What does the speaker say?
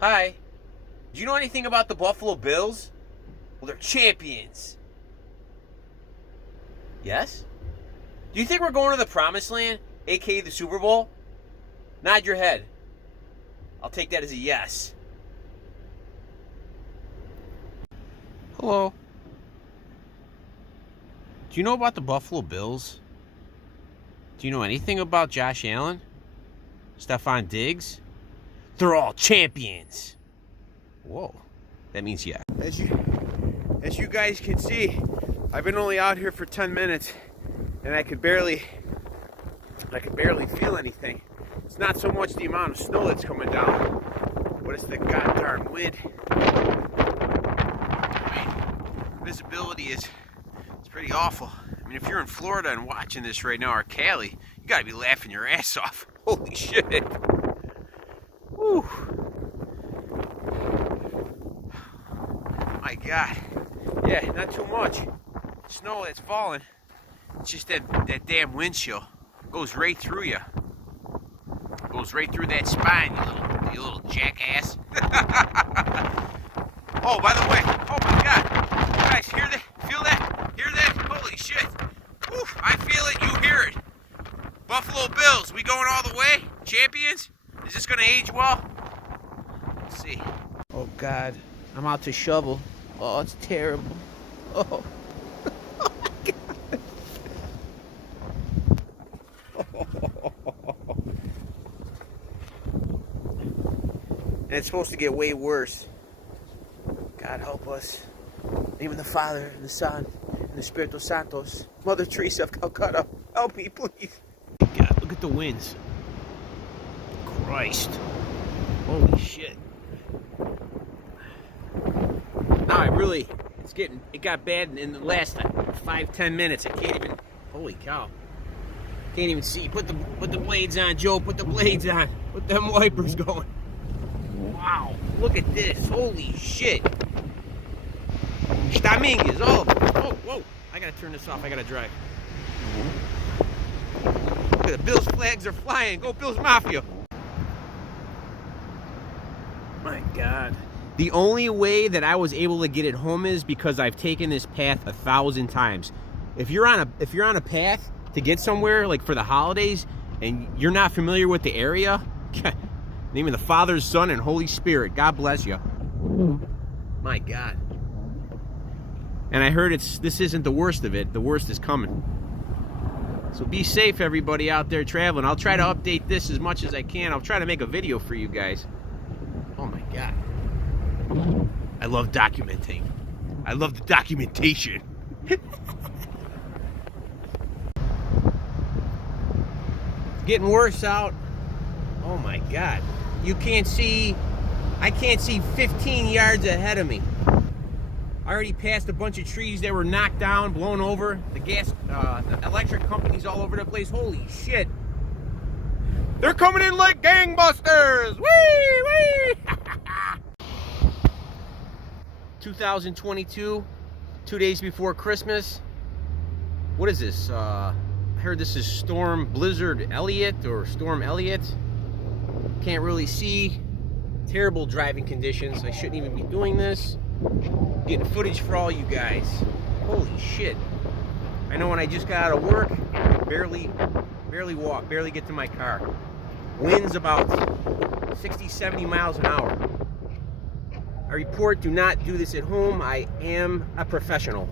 Hi. Do you know anything about the Buffalo Bills? Well, they're champions. Yes? Do you think we're going to the Promised Land, aka the Super Bowl? Nod your head. I'll take that as a yes. Hello. Do you know about the Buffalo Bills? Do you know anything about Josh Allen? Stephon Diggs? They're all champions. Whoa. That means yeah. As you guys can see, I've been only out here for 10 minutes and I could barely feel anything. It's not so much the amount of snow that's coming down, but it's the goddamn wind. Visibility is pretty awful. I mean, if you're in Florida and watching this right now, or Cali, you gotta be laughing your ass off. Holy shit. Whew. My God. Yeah, not too much snow that's falling. It's just that damn wind chill goes right through you. Goes right through that spine, you little jackass. Oh, by the way, oh my God. You guys hear that? Feel that? Hear that? Holy shit. Oof, I feel it, you hear it. Buffalo Bills, we going all the way? Champions? Is this gonna age well? Let's see. Oh God, I'm out to shovel. Oh, it's terrible. Oh. And it's supposed to get way worse. God help us. In the name of the Father, and the Son, and the Spiritus Santos. Mother Teresa of Calcutta, help me, please. God, look at the winds. Christ. Holy shit. Now it got bad in the last 5-10 minutes. I can't even, holy cow. Can't even see. Put the blades on, Joe. Put the blades on. Put them wipers going. Wow. Look at this. Holy shit. Stamingas. Oh, whoa. I gotta turn this off. I gotta drive. Look at the Bills flags are flying. Go Bills Mafia. My God. The only way that I was able to get it home is because I've taken this path 1,000 times. If you're on a path to get somewhere, like for the holidays, and you're not familiar with the area, in the name of the Father, Son, and Holy Spirit, God bless you. My God. And I heard this isn't the worst of it. The worst is coming. So be safe, everybody out there traveling. I'll try to update this as much as I can. I'll try to make a video for you guys. Oh my God. I love documenting. I love the documentation. It's getting worse out. Oh my God. I can't see 15 yards ahead of me. I already passed a bunch of trees that were knocked down, blown over. The electric companies all over the place. Holy shit. They're coming in like gangbusters. Whee, whee. 2022, 2 days before Christmas. What is this? I heard this is Storm Blizzard Elliott or Storm Elliott. Can't really see. Terrible driving conditions. I shouldn't even be doing this. Getting footage for all you guys. Holy shit. I know when I just got out of work, barely walk, barely get to my car. Winds about 60, 70 miles an hour. I report, do not do this at home. I am a professional.